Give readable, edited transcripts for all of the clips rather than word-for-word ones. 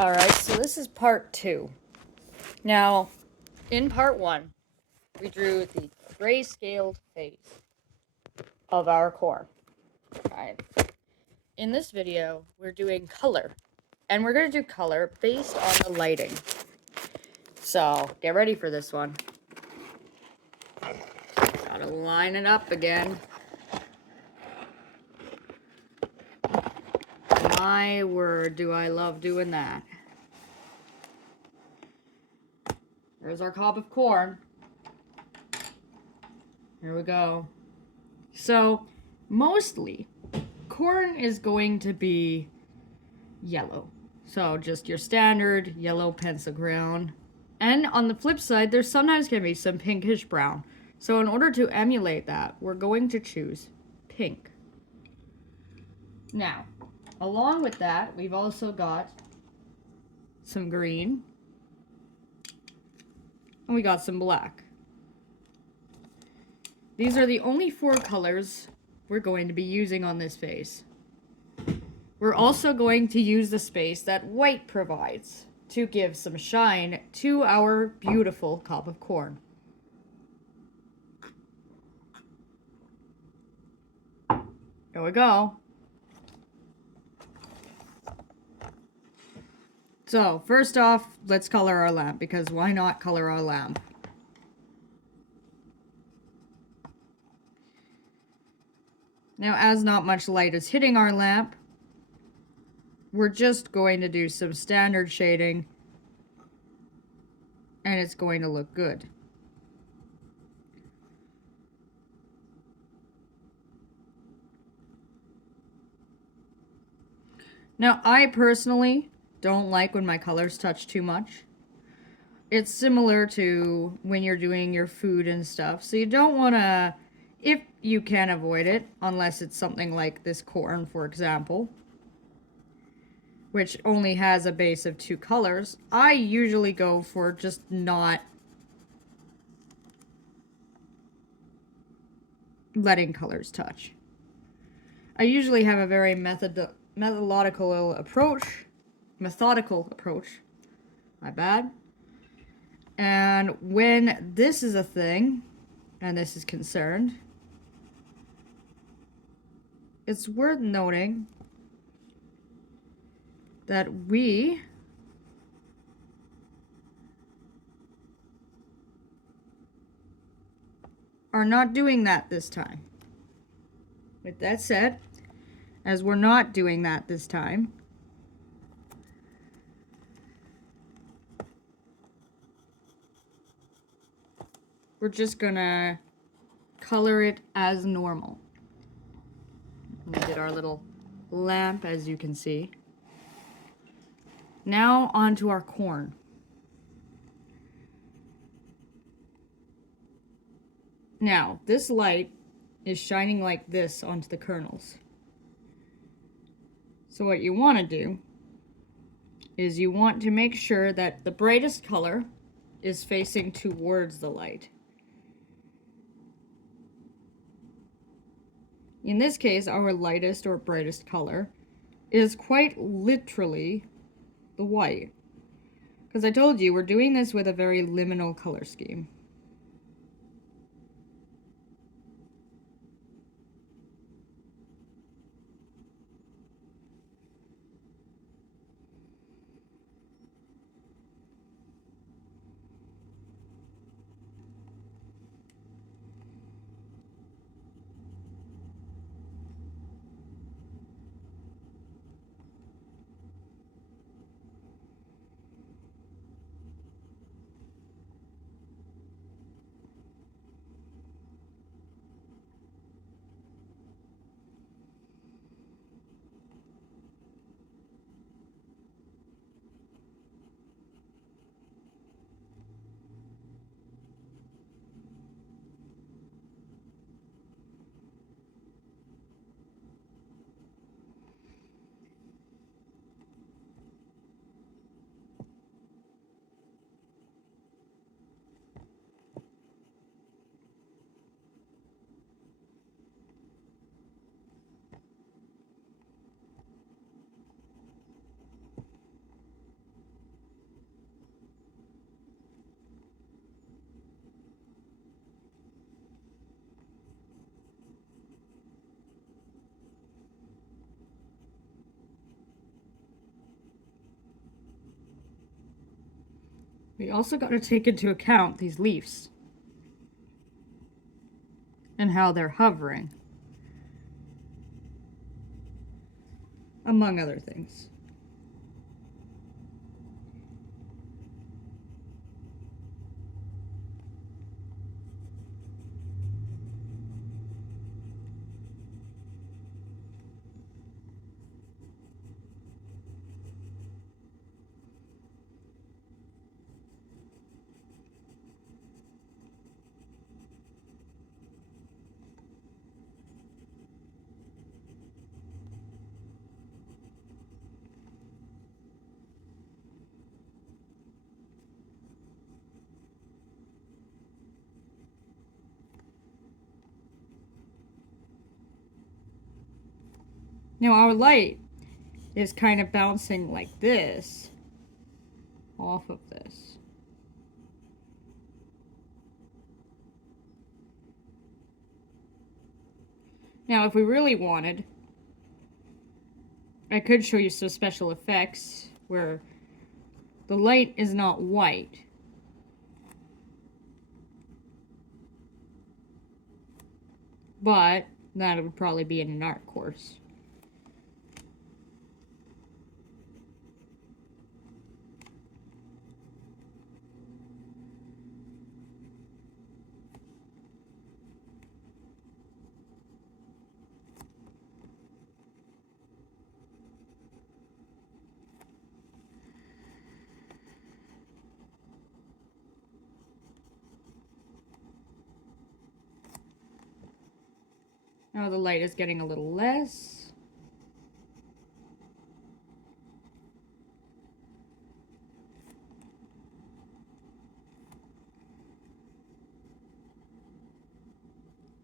Alright, so this is part 2. Now, in part 1, we drew the gray-scaled face of our core. Alright. In this video, we're doing color. And we're going to do color based on the lighting. So, get ready for this one. Gotta line it up again. My word, do I love doing that. There's our cob of corn. Here we go. So, mostly, corn is going to be yellow. So, just your standard yellow pencil ground. And on the flip side, there's sometimes going to be some pinkish brown. So, in order to emulate that, we're going to choose pink. Now, along with that, we've also got some green. And we got some black. These are the only 4 colors we're going to be using on this face. We're also going to use the space that white provides to give some shine to our beautiful cob of corn. Here we go. So, first off, let's color our lamp, because why not color our lamp? Now, as not much light is hitting our lamp, we're just going to do some standard shading, and it's going to look good. Now, I personally don't like when my colors touch too much. It's similar to when you're doing your food and stuff, so you don't want to, if you can avoid it, unless it's something like this corn, for example, which only has a base of 2 colors, I usually go for just not letting colors touch. I usually have a very methodical approach. My bad. And when this is a thing, and this is concerned, it's worth noting that we are not doing that this time. With that said, as we're not doing that this time, we're just gonna color it as normal. We did our little lamp, as you can see. Now onto our corn. Now, this light is shining like this onto the kernels. So what you want to do is you want to make sure that the brightest color is facing towards the light. In this case, our lightest or brightest color is quite literally the white. Because I told you, we're doing this with a very liminal color scheme. We also got to take into account these leaves and how they're hovering, among other things. Now our light is kind of bouncing like this off of this. Now if we really wanted, I could show you some special effects where the light is not white. But that would probably be in an art course. Now the light is getting a little less.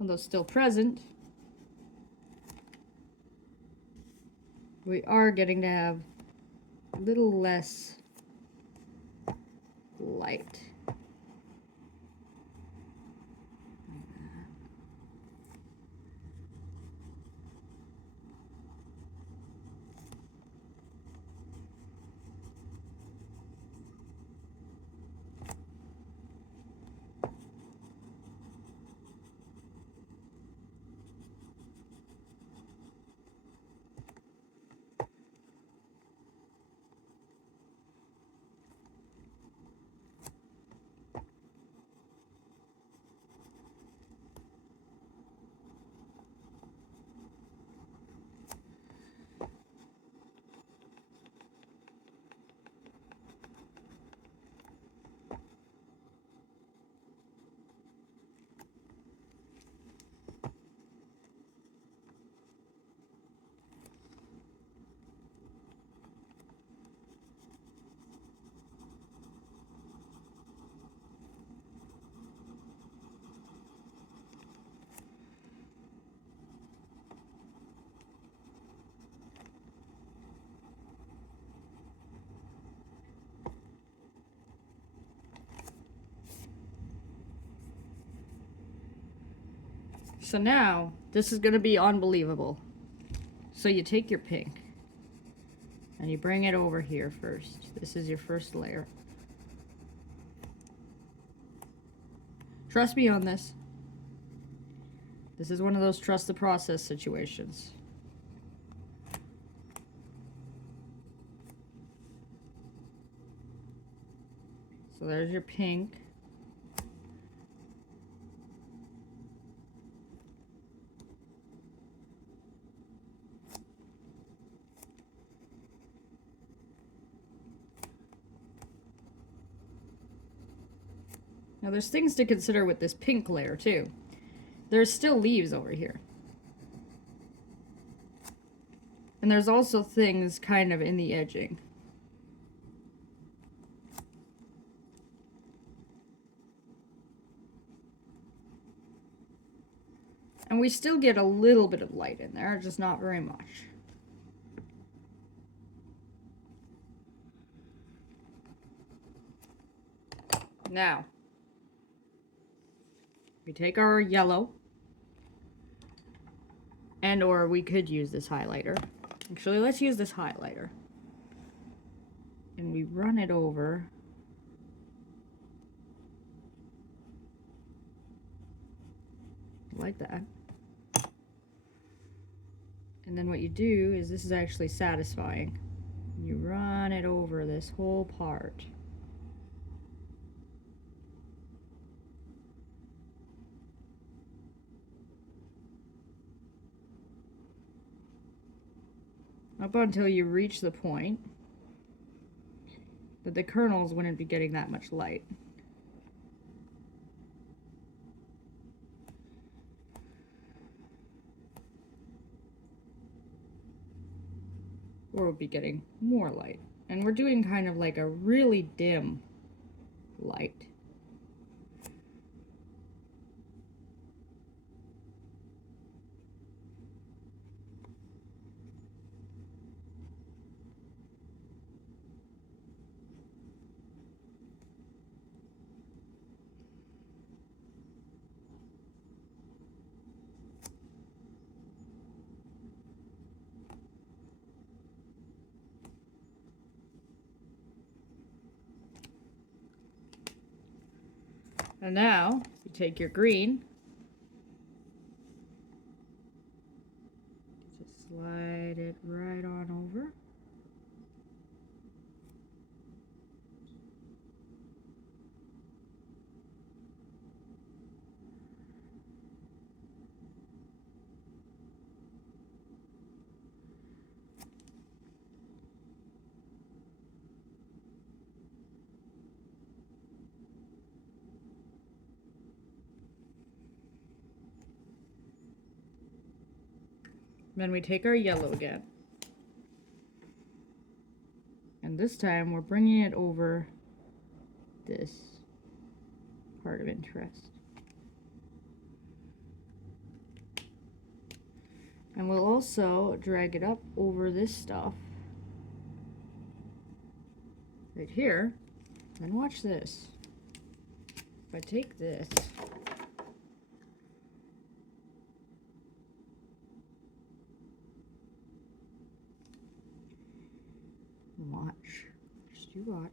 Although still present, we are getting to have a little less light. So now, this is going to be unbelievable. So you take your pink and you bring it over here first. This is your first layer. Trust me on this. This is one of those trust the process situations. So there's your pink. Now there's things to consider with this pink layer too. There's still leaves over here. And there's also things kind of in the edging. And we still get a little bit of light in there, just not very much. Now, we take our yellow, and or we could use this highlighter. Actually, let's use this highlighter. And we run it over like that. And then what you do is, this is actually satisfying. You run it over this whole part. Up until you reach the point that the kernels wouldn't be getting that much light. Or would be getting more light. And we're doing kind of like a really dim light. And now you take your green, just slide it right on over. Then we take our yellow again. And this time we're bringing it over this part of interest. And we'll also drag it up over this stuff right here. And watch this. If I take this, watch. Just you watch.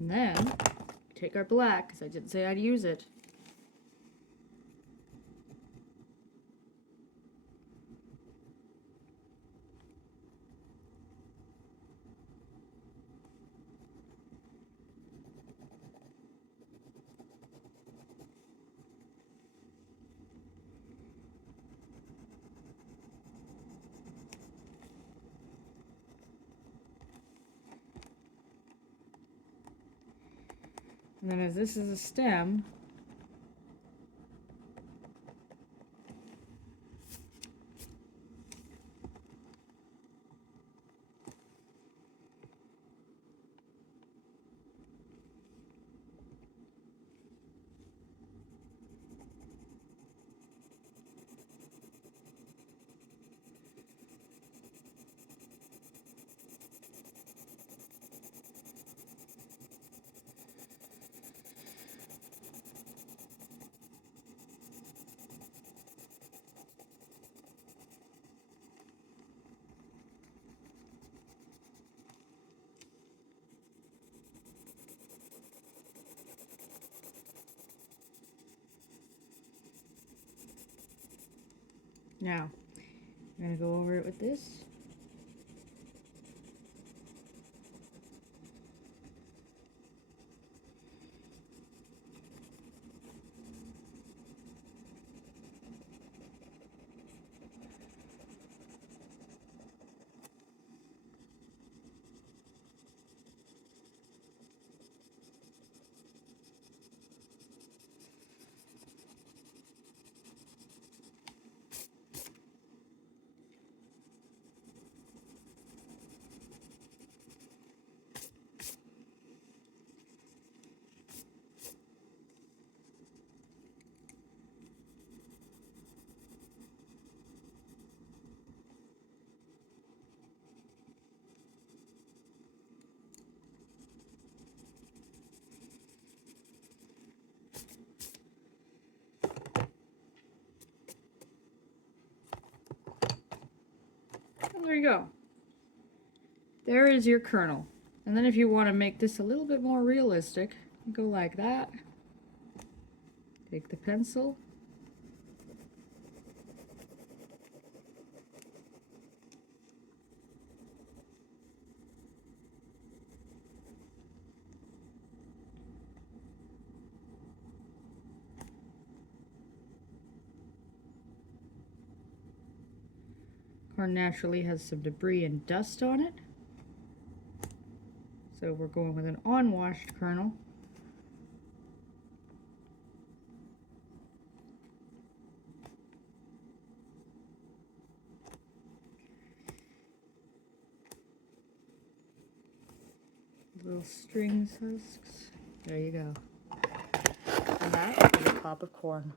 And then take our black, because I didn't say I'd use it. And then as this is a stem, now I'm going to go over it with this. There you go. There is your kernel. And then if you want to make this a little bit more realistic, you go like that. Take the pencil. Corn naturally has some debris and dust on it. So we're going with an unwashed kernel. Little strings husks. There you go. And that is a pop of corn.